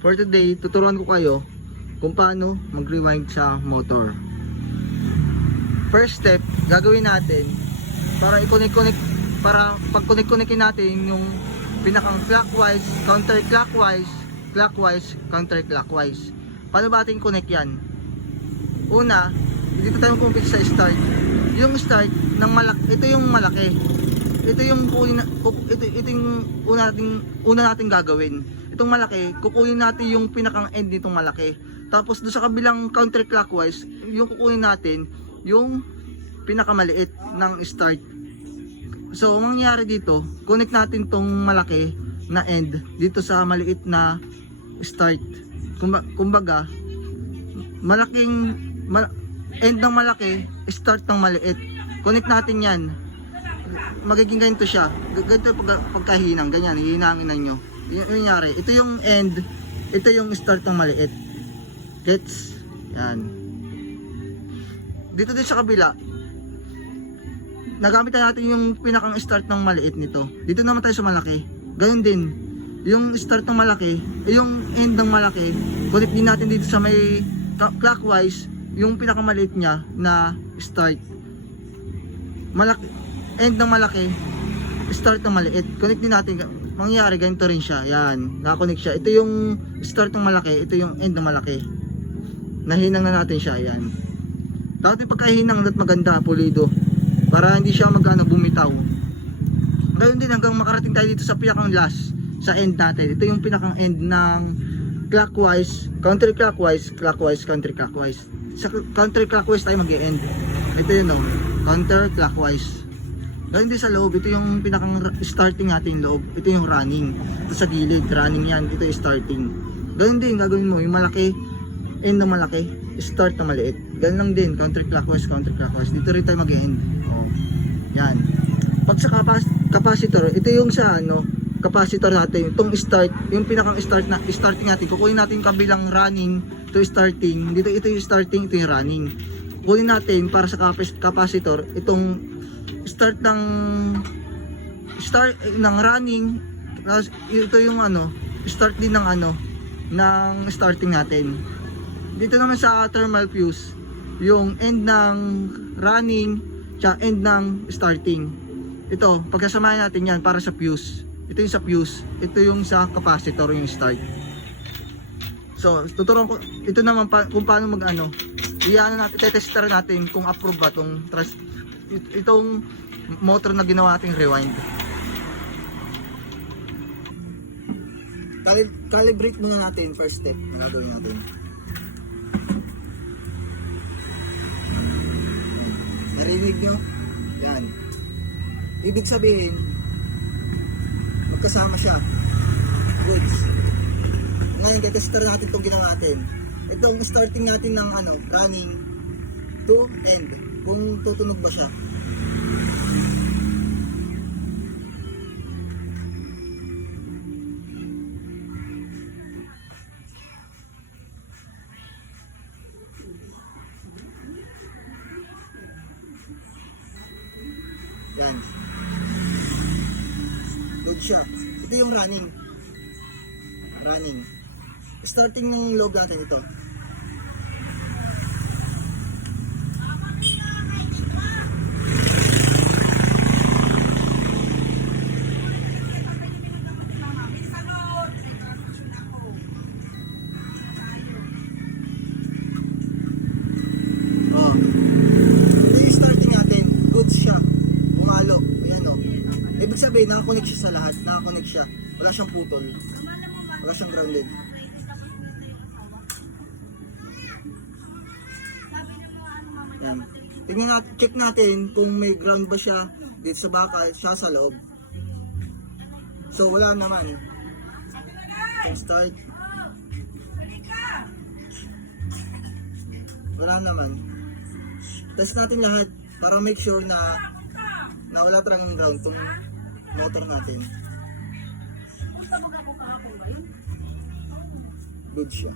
For today, tuturuan ko kayo kung paano mag-rewind sa motor. First step, gagawin natin para i-connect, para pag-connect-connectin natin yung pinakang clockwise, counterclockwise, clockwise, counterclockwise. Paano ba ating connect yan? Una, dito tayo pumunta sa start. Yung start ng ito yung malaki. Ito yung una nating gagawin. Itong malaki, kukunin natin yung pinakang end nitong malaki. Tapos doon sa kabilang counterclockwise, yung kukunin natin yung pinakamaliit ng start. So, ang mangyayari dito, connect natin tong malaki na end dito sa maliit na start. Kumbaga, end ng malaki, start ng maliit. Connect natin yan. Magiging ganito siya. Ganito pagkahinang, ganyan, hihinangin na nyo. Yung nangyari, ito yung end, ito yung start ng maliit. Gets? Yan. Dito din sa kabila, nagamit na natin yung pinakang start ng maliit nito. Dito naman tayo sa malaki. Ganun din. Yung start ng malaki, yung end ng malaki, connect din natin dito sa may clockwise, yung pinakamaliit niya na start. End ng malaki, start ng maliit. Connect din natin. Mangyayari ganito rin siya. Yan, naka-connect siya. Ito yung start ng malaki, ito yung end ng malaki. Nahinang na natin siya. Yan. Dapat pagkahinang at maganda, pulido, para hindi siya bumitaw. Gayun din hanggang makarating tayo dito sa pinakang last, sa end natin. Ito yung pinakang end ng clockwise, counterclockwise, clockwise, counterclockwise. Sa counterclockwise tayo mag-e-end. Ito yun, no? Counterclockwise. Gayun din sa loob, ito yung pinakang starting natin loob. Ito yung running. Ito sa gilid, running yan. Ito yung starting. Gayun din, gagawin mo yung malaki, end na malaki, start na maliit. Ganun lang din, counterclockwise, counterclockwise. Dito rin tayo mag-e-end. Oh. Yan. Pag sa capacitor, ito yung sa capacitor natin. Itong start, yung pinakang starting natin. Kukunin natin yung kabilang running, ito yung starting. Dito ito yung starting, ito yung running. Kukunin natin para sa capacitor, itong start ng running. Ito yung start din ng ng starting natin. Dito naman sa thermal fuse, yung end ng running tsaka end ng starting. Ito, pagkasamahin natin yan para sa fuse. Ito yung sa fuse, ito yung sa capacitor, yung start. So, tuturuan ko ito naman kung paano tester natin kung approve ba itong motor na ginawa nating rewind. Calibrate muna natin, first step na gagawin natin. Narinig nyo? Yan. Ibig sabihin, magkasama siya. Goods. Ngayon, tester natin itong ginawa natin. Itong starting natin ng running to end. Kung tutunog ba siya. Yan. Good siya. Ito yung running. Running. Starting ng loob natin ito. Oh. Ito yung starting natin. Good siya. Pumalo. Ayan o. Ibig sabihin, nakakonect siya sa lahat. Nakakonect siya. Wala siyang putol. Wala siyang grounded. Yan. Tingnan natin, check natin kung may ground ba siya dito sa bakal, siya sa loob. So wala naman. Start. Wala naman. Test natin lahat para make sure na wala talagang ground tong motor natin. Good siya.